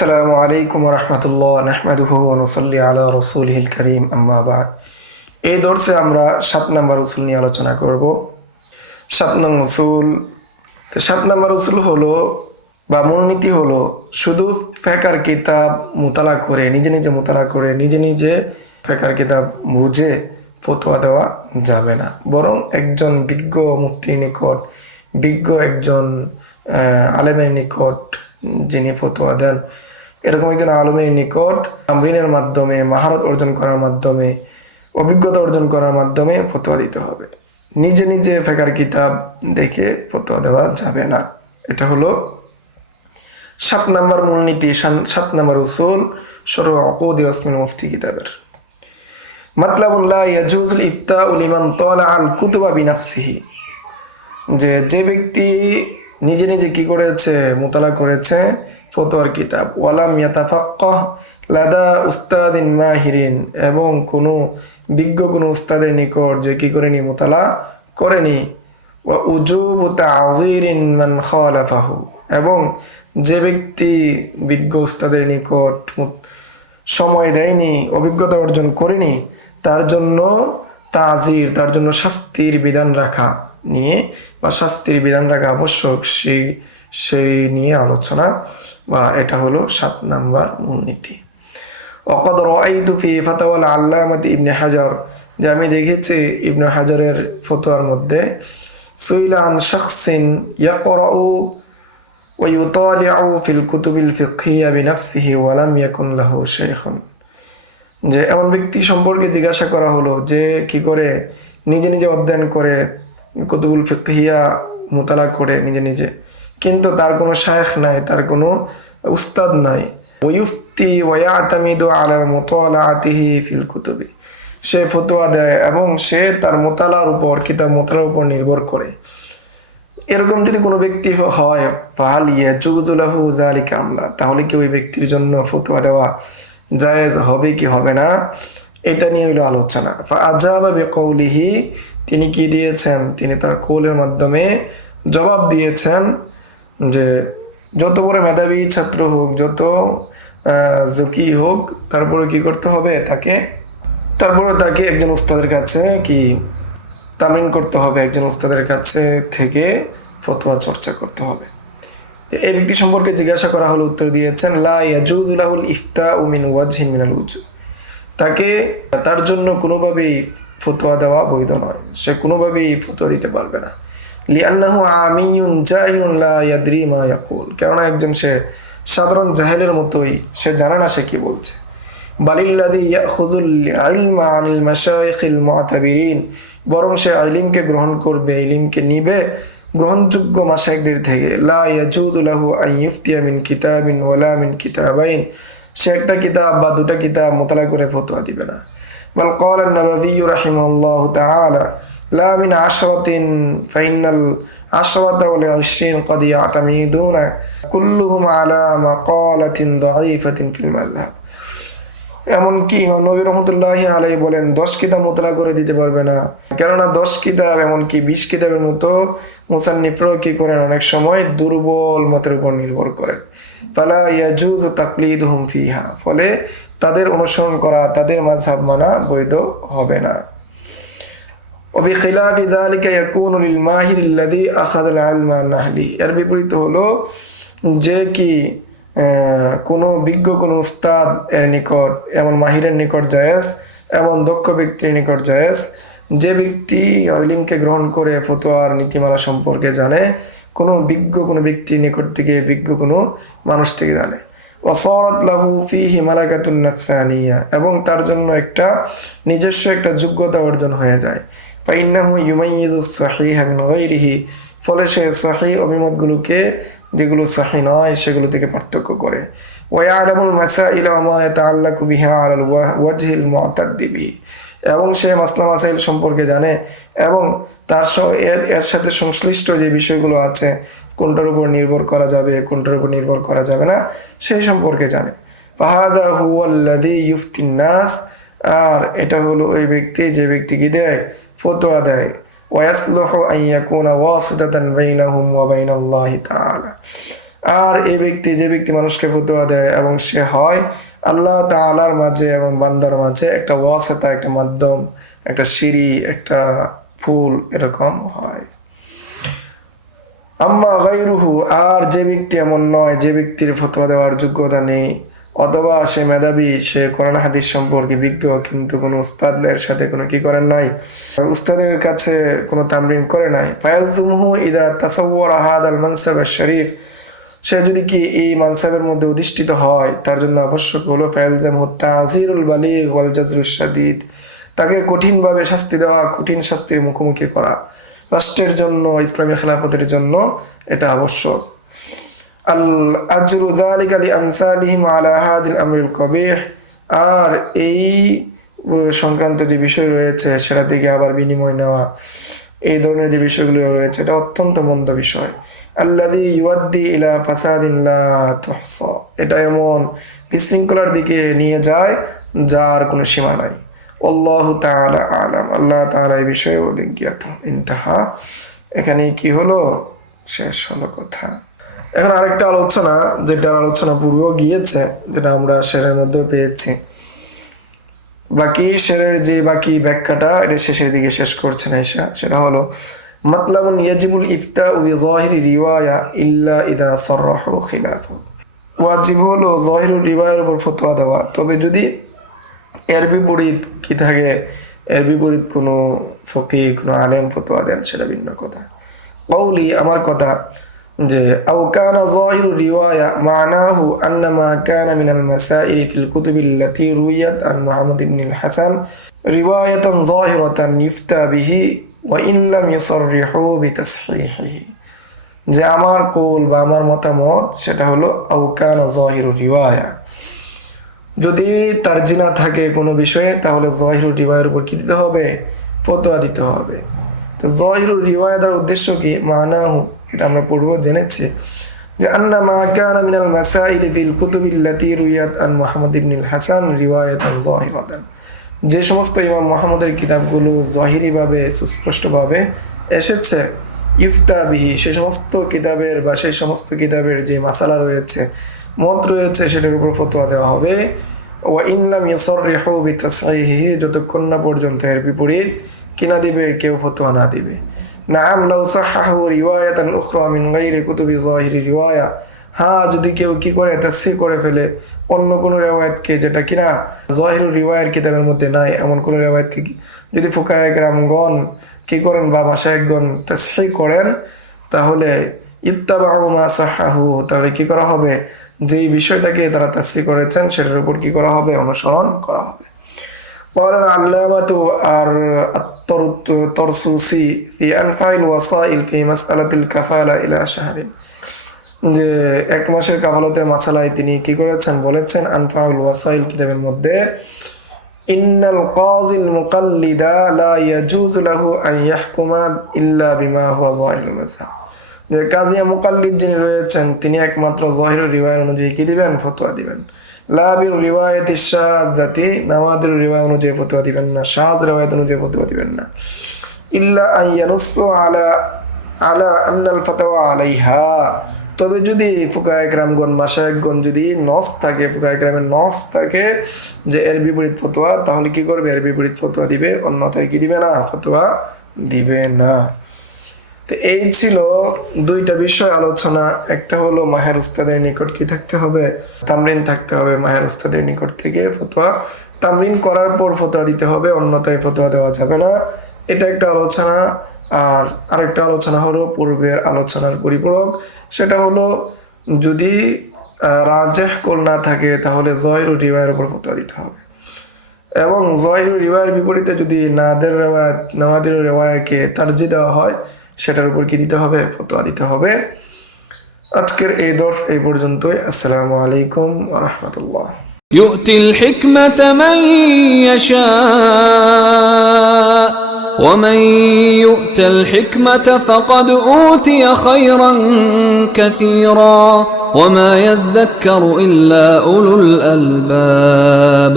আসসালামু আলাইকুম রহমতুল্লাহ নাহমাদুহু ওয়া নুসাল্লি আলা রাসূলিহিল কারীম আম্মা বাদ। এই দর্সে আমরা 7 নম্বর উসুল নিয়ে আলোচনা করব। 7 নং উসুল। তো 7 নম্বর উসুল হলো বা মূলনীতি হলো শুধু ফিকহের কিতাব মুতালা করে নিজে নিজে মুতালা করে নিজে নিজে ফিকহের কিতাব বুঝে ফতোয়া দেওয়া যাবে না, বরং একজন বিজ্ঞ মুফতির নিকট, বিজ্ঞ একজন আলেমের নিকট যিনি ফতোয়া দেন, এরকম একজন আলেমের নিকট তামরিনের মাধ্যমে, মাহারত অর্জন করার মাধ্যমে, অভিজ্ঞতা অর্জন করার মাধ্যমে ফতোয়া দিতে হবে। নিজে নিজে ফিকহের কিতাব দেখে ফতোয়া দেওয়া যাবে না। এটা হলো 7 নম্বর মূলনীতি, 7 নম্বর উসুল শরউ উকুদ ওয়াসমিল মুফতি কিতাবের। মাতলাবুন লা ইয়াজুজুল ইফতাউ লিমান তালা আল কুতুবা বিনাফসিহি, যে ব্যক্তি নিজে নিজে কি করেছে, মুতালা করেছে ফতোয়ার কিতাব, ওয়ালাম ইয়াতাফাক্কাহ লাদা উস্তাদিন মাহিরিন, এবং কোনো বিজ্ঞ কোনো উস্তাদের নিকট যে কি করেনি, মুতালা করেনি, ওয়া উজুবু তাযীরিন মান খালাফাহু, এবং যে ব্যক্তি বিজ্ঞ উস্তাদের নিকট সময় দেয়নি, অভিজ্ঞতা অর্জন করেনি, তার জন্য তাজির, তার জন্য শাস্তির বিধান রাখা নিয়ে বা শাস্তির বিধান রাখা আবশ্যক, সেই নিয়ে আলোচনা, বা এটা হলো 7 নম্বর মূলনীতি। ওয়াকাদ রাআইতু ফি ফাতাওয়াল আল্লামাতি ইবনে হাজার, যে আমি দেখেছি ইবনে হাজারের ফতোয়ার মধ্যে, সুইলা আন শাখসিন ইয়াকরাউ ওয়া ইউতালিউ ফিল কুতুবিল ফিকহিয়া বিনাফসিহি ওয়া লাম ইয়াকুন লাহু শাইখুন, যে এমন ব্যক্তি সম্পর্কে জিজ্ঞাসা করা হলো যে কি করে নিজে নিজে অধ্যয়ন করে, কুতুবুল ফিকহিয়া মুতালা করে নিজে নিজে, কিন্তু তার কোনো শায়েখ নাই, তার কোনো উস্তাদ নাই। ওয়ুফতি ওয়া ইয়াতামিদু আলা মুতালাআতিহি ফিল কুতুবি, সে ফতোয়া দেয় এবং সে তার মুতালার উপর, কিতাব মুতালার উপর নির্ভর করে। এরকম যদি কোনো ব্যক্তি হয়, ফাহাল ইয়াজুজু লাহু যালিকা আমলা, তাহলে কি ওই ব্যক্তির জন্য ফতোয়া দেওয়া জায়েজ হবে কি হবে না, এটা নিয়ে হলো আলোচনা। ফাআজাবা বিকাউলিহি, তিনি কি দিয়েছেন, তিনি তার কৌলের মাধ্যমে জবাব দিয়েছেন যে যত বড় মেধাবী ছাত্র হোক, যত জকি হোক, তারপরে কি করতে হবে, তাকে একজন উস্তাদের কাছে কি তামরিন করতে হবে, একজন উস্তাদের কাছে থেকে ফতোয়া চর্চা করতে হবে। এই ব্যক্তি সম্পর্কে জিজ্ঞাসা করা হলো, উত্তর দিয়েছেন লা ইয়াজুজু লাহুল ইফতাউ মিন ওয়াজহিন মিনাল উজুহ, তার জন্য কোনোভাবেই ফতোয়া দেওয়া বৈধ নয়, সে কোনোভাবেই ফতোয়া দিতে পারবে না। লিআন্নাহু আমিয়ুন জাহিলুন লা ইয়াদরি মা ইয়াকুল, কেননা একজন সে সাধারণ জাহেলের মতোই, সে জানে না সে কি বলছে। বালিল্লাযী ইয়াখুযুল ইলমা আনিল মাশায়িখিল মুআতাবিরিন, বরং সে ইলমকে গ্রহণ করবে, ইলমকে নিবে গ্রহণযোগ্য মাশায়েখদের থেকে। লা ইয়াজুজু লাহু আন ইফতিয়া মিন কিতাবিন ওয়ালা মিন কিতাবাইন, সে একটা কিতাব বা দুটা কিতাব মুতালা করে ফতোয়া দিবে না। বাল ক্বালা আন-নাবাবী রাহিমাহুল্লাহু তাআলা লা মিন আশরাতিন ফাইনাল আশরাতা ওয়াল 20 ক্বাদ ইয়াতামিদুনা কুল্লুহুম আলা মাকালাতিন দাঈফাতিন ফিল মাযহাব, এমনকি নবী রহমতুল্লাহি আলাইহি বলেন 10 কিতাব মুতালা করে দিতে পারবে না, কেননা 10 কিতাব এমনকি 20 কিতাবের মতো মুসান্নিফরাও কি করেন, অনেক সময় দুর্বল মতের উপর নির্ভর করেন। ফালা ইয়াজুজু তাকলিদুহুম ফিহা, ফলে তাদের অনুসরণ করা, তাদের মাযহাব মানা বৈধ হবে না। ওয়াবিখিলাফি যালিকা ইয়াকুনু লিল মাহির আল্লাযী আখাযা আল ইলমা আন আহলি, এর বিপরীত হলো যে কি কোনো বিজ্ঞ কোনো উস্তাদ এর নিকট, এমন মাহিরের নিকট জায়েজ, এমন দক্ষ ব্যক্তির নিকট জায়েজ, যে ব্যক্তি ইলমকে গ্রহণ করে ফতোয়ার নীতিমালা সম্পর্কে জানে, কোনো বিজ্ঞ কোনো ব্যক্তির নিকট থেকে, বিজ্ঞ কোনো মানুষ থেকে জানে। ওয়াসারাত লাহু ফীহি মালাকাতুন নাফসানিয়া, এবং তার জন্য একটা নিজস্ব একটা যোগ্যতা অর্জন হয়ে যায়। ফাইন্নাহু ইউমাইয়িজুস সাহিহা মিন গায়রিহি, ফলে সে সহিহ অভিমতগুলোকে, যেগুলো সহিহ নয়, সেগুলো থেকে পার্থক্য করে। ওয়া ইয়ালামুল মাসাইল ওয়া মা ইয়াতাআল্লাকু বিহা আলাল ওয়াজহিল মু'তাদ্দি বিহি, এবং সে মাসলা মাসাইল সম্পর্কে জানে, এবং এর সাথে সংশ্লিষ্ট যে বিষয়গুলো আছে, কোনটার উপর নির্ভর করা যাবে, কোনটার উপর নির্ভর করা যাবে না, সেই সম্পর্কে জানে। ফাহাদা হুয়াল্লাযী ইউফতিন নাস, আর এটা হলো ওই ব্যক্তি যে ব্যক্তি কি দেয়, ফতোয়া দেয়। ওয়াসলুহু আন ইয়াকুনা ওয়াসিতাতান বাইনাহুম ওয়া বাইনাল্লাহি তাআলা, আর এই ব্যক্তি যে ব্যক্তি মানুষকে ফতোয়া দেয় এবং সে হয় আল্লাহ তাআলার মাঝে এবং বান্দার মাঝে একটা ওয়াসিতা, একটা মাধ্যম, একটা সিঁড়ি, একটা ফুল এরকম হয়। আম্মা গায়রুহু, আর যে ব্যক্তি এমন নয়, যে ব্যক্তির ফতোয়া দেওয়ার যোগ্যতা নেই, অথবা সে মেধাবী, সে কোরআন হাদিস সম্পর্কে বিজ্ঞ, কিন্তু কোনো উস্তাদের সাথে কোনো কি করেন নাই, উস্তাদের কাছে কোনো তামরিন করে নাই, ফায়ালজুমহু ইদা তাসাওয়ারা হাদাল মানসাব আশ-শরীফ, সে যদি কি এই মানসাবের মধ্যে অধিষ্ঠিত হয়, তার জন্য আবশ্যক হলো ফায়ালজামহু তাযিরুল বালিগ ওয়াল জাজরুশ শাদীদ, তাকে কঠিনভাবে শাস্তি দেওয়া, কঠিন শাস্তির মুখোমুখি করা। রাষ্ট্রের জন্য, ইসলামী খেলাফতের জন্য এটা আবশ্যক। আল আজরু যালিকা লিআমসালিহিম আলা হাদিল আমরিল কবিহ, আর এই সংক্রান্ত যে বিষয় রয়েছে সেটা থেকে আবার বিনিময় নেওয়া, এই ধরনের যে বিষয়গুলো রয়েছে এটা অত্যন্ত মন্দ বিষয়। আল্লাযী ইউআদ্দি ইলা ফাসাদিন লা তুহসা, এটা এমন বিশৃঙ্খলার দিকে নিয়ে যায় যার কোনো সীমা নাই। আল্লাহু তাআলা আলাম, আল্লাহ তাআলা এই বিষয়ে অধিজ্ঞাত। ইন্তাহা, এখানে কি হলো, শেষ হলো কথা। এখন আরেকটা আলোচনা, যেটা আলোচনা পূর্ব গিয়েছে, যেটা আমরা শেরের মধ্যেও পেয়েছি, বাকি শেরের যে বাকি ব্যাখ্যাটা এটা শেষের দিকে শেষ করছে না ঈশা, সেটা হলো মাতলাবুন ইয়াজিবুল ইফতাউ বিযাহিরি রিওয়ায়া ইল্লা ইযা সাররাহু খিলাফা, ওয়াজিব হলো যাহিরুল রিওয়ায়ার উপর ফতোয়া দেওয়া, তবে যদি এর বিপরীত কি থাকে, এর বিপরীত কোনো ফকিহ, কোনো আলেম ফতোয়া দেন, সেটা ভিন্ন কথা। কওলি, আমার কথা, যে আও কানা যাহিরু রিওয়ায়া মানাহু আন্না মা কানা মিনাল মাসাইল ফিল কুতুবিল্লাতী রুইয়াত আন মুহাম্মদ ইবনুল হাসান রিওয়ায়াতান যাহিরাতান ইফতা বিহি ওয়া ইন লাম ইউসাররিহু বিতাসহিহি, যে আমার কওল বা আমার মতামত সেটা হলো আও কানা যাহিরু রিওয়ায়া, যদি তারজিনা থাকে কোনো বিষয়ে, তাহলে যাহিরুল রিওয়ায়ার উপর কি দিতে হবে, ফতোয়া দিতে হবে। তো যাহিরুল রিওয়ায়ার উদ্দেশ্য কি, মানাহু, এটা আমরা পূর্ব জেনেছি, যে আন্না মা কানা মিনাল মাসাইল ফিল কুতুবিল্লাতী রুইয়াত আন মুহাম্মদ ইবনুল হাসান রিওয়ায়াতান যাহিরাতান, যে সমস্ত ইমাম মুহাম্মদের কিতাবগুলো যাহিরিভাবে, সুস্পষ্টভাবে এসেছে, ইফতা বিহি, সেই সমস্ত কিতাবের বা সেই সমস্ত কিতাবের যে মাসালা রয়েছে, মত রয়েছে, সেটার উপর ফতোয়া দেওয়া হবে। ওয়া ইন লাম ইউসাররিহু বিতাসহিহি, যতক্ষণ না পর্যন্ত এর বিপরীত কিনা দিবে, কেউ ফতোয়া না দিবে। নাআম লাউ সাহহাহু রিওয়ায়াতান উখরা মিন গায়রি কুতুবি যাহিরি রিওয়ায়া, হ্যাঁ, যদি কেউ কি করে তাসহিহ করে ফেলে অন্য কোনো রিওয়ায়াতকে, যেটা কিনা যাহিরুল রিওয়ায়ার কিতাবের মধ্যে নাই, এমন কোনো রিওয়ায়াতকে যদি ফুকাহায়ে কেরামগণ কি করেন বা মাশায়েখগণ তাসহিহ করেন, তাহলে ইত্তাবাউ মা সাহহাহু, তাহলে কি করা হবে, যেই বিষয়টাকে তারা তাসহিহ করেছেন সেটার উপর কি করা হবে, অনুসরণ করা হবে। قال العلامة الطرسوسي في أنفع الوسائل في مسألة الكفالة إلى شهر, যে এক মাসের কাফালতের মাসালায় তিনি কি করেছেন, বলেছেন আনফাউল ওয়াসাইল কিতাবের মধ্যে, ইন্নাল কাযিল মুকাল্লিদা লা ইয়াজুজু লাহু আন ইয়াহকুমা ইল্লা বিমা হুয়া যাহিরুল মাযহাব, যে কাজিয়া মুকাল্লিদ যিনি রয়েছেন, তিনি একমাত্র যাহিরুল রিওয়ায়া অনুযায়ী কি দিবেন, ফতোয়া দিবেন। লা বিল রিওয়ায়াতি শাযাতি, নাওয়াদির রিওয়ায়া অনুযায়ী ফতোয়া দিবেন না, শায রিওয়ায়াত অনুযায়ী ফতোয়া দিবেন না। ইল্লা আন ইয়ানুসসু আলা আন্নাল ফাতাওয়া আলাইহা, তবে যদি ফুকাহায়ে কেরামগণ, মাশায়েখগণ যদি নস থাকে, ফুকাহায়ে কেরামের নস থাকে যে এর বিপরীত ফতোয়া, তাহলে কি করবে, এর বিপরীত ফতোয়া দিবে, অন্যথায় কি দিবে না, ফতোয়া দিবে না। তো এই ছিল দুইটা বিষয় আলোচনা। একটা হলো মাহের উস্তাদের নিকট কি থাকতে হবে, তামরিন থাকতে হবে, মাহের উস্তাদের নিকট থেকে ফতোয়া তামরিন করার পর ফতোয়া দিতে হবে, অন্যথায় ফতোয়া দেওয়া যাবে না, এটা একটা আলোচনা। আর আরেকটা আলোচনা হলো পূর্বের আলোচনার পরিপূরক, সেটা হলো যদি রাজেহ কল না থাকে তাহলে যাহিরুল রিওয়ায়ার উপর ফতোয়া দিতে হবে, এবং যাহিরুল রিওয়ায়ার বিপরীতে যদি নাওয়াদির রিওয়ায়াকে তারজিহ দেওয়া হয়, সেটার উপর কি দিতে হবে, ফতোয়া দিতে হবে। আজকের এই দর্স এই পর্যন্তই। আসসালামু আলাইকুম ওয়া রাহমাতুল্লাহ। ইউতিল হিকমাতা মান ইয়াশা ওয়া মান ইউতাল হিকমাতা ফাকাদ উতিয়া খায়রান কাসীরা ওয়া মা ইয়াযাক্কারু ইল্লা উলুল আলবাব।